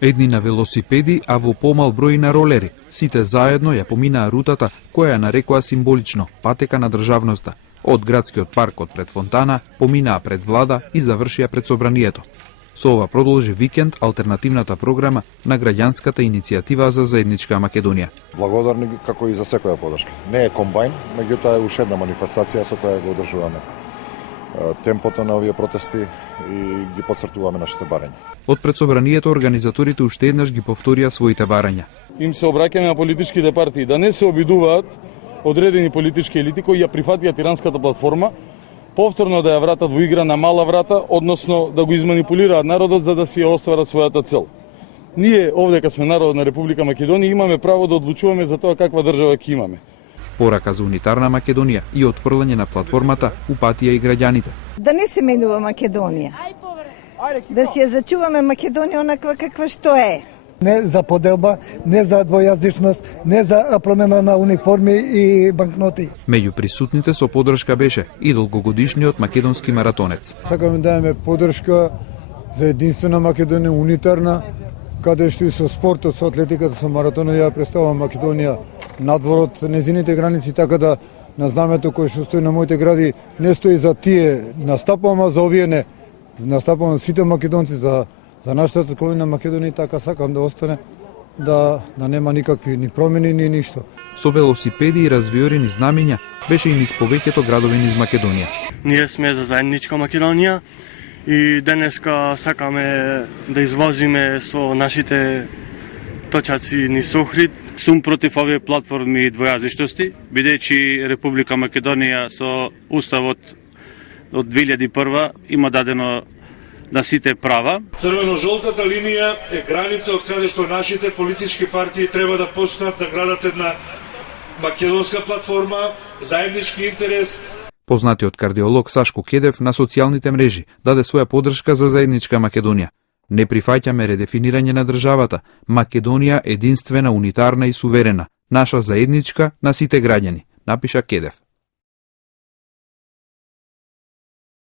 Едни на велосипеди, а во помал број на ролери. Сите заедно ја поминаа рутата која ја нарекоа символично патека на државноста. Од градскиот парк од пред фонтана, поминаа пред влада и завршија пред собранието. Со ова продолжи викенд алтернативната програма на граѓанската иницијатива за заедничка Македонија. Благодарни како и за секоја подршка. Не е комбајн, меѓутоа е уште една манифестација со која го одржуваме темпото на овие протести и ги потцртуваме нашите барања. Од пред собранието организаторите уште еднаш ги повторија своите барања. Им се обраќаме на политичките партии да не се обидуваат одредени политички елити кои ја прифатија тиранската платформа, повторно да ја вратат во игра на мала врата, односно да го изманипулираат народот за да си ја остварат својата цел. Ние овдека сме народ на Република Македонија, имаме право да одлучуваме за тоа каква држава ќе имаме. Порака за унитарна Македонија и отфрлање на платформата упатија и граѓаните. Да не се менува Македонија. Да си ја зачуваме Македонија онаква каква што е. Не за поделба, не за двојазичност, не за промена на униформи и банкноти. Меѓу присутните со поддршка беше и долгогодишниот македонски маратонец. Сакаме да имаме поддршка за единствена Македонија, унитарна, каде што и со спортот, со атлетиката, со маратонот ја представува Македонија надвор од незините граници, така да на знамето кој што стои на моите гради не стои за тие, настапувам за овие не. Настапувам сите македонци за нашата татковина Македонија, така сакам да остане, да нема никакви ни промени, ни ништо. Со велосипеди и развиорени знамења беше и низ повеќето градови низ Македонија. Ние сме за заедничка Македонија и денеска сакаме да извозиме со нашите точаци низ Охрид. Сум против овие платформи и двојазичности, бидејќи Република Македонија со уставот од 2001 има дадено на сите права. Црвено-жолтата линија е граница од каде што нашите политички партии треба да почнат да градат една македонска платформа, заеднички интерес. Познатиот кардиолог Сашко Кедев на социјалните мрежи даде своја поддршка за заедничка Македонија. Не прифаќаме редефинирање на државата. Македонија единствена, унитарна и суверена. Наша заедничка на сите граѓани, напиша Кедев.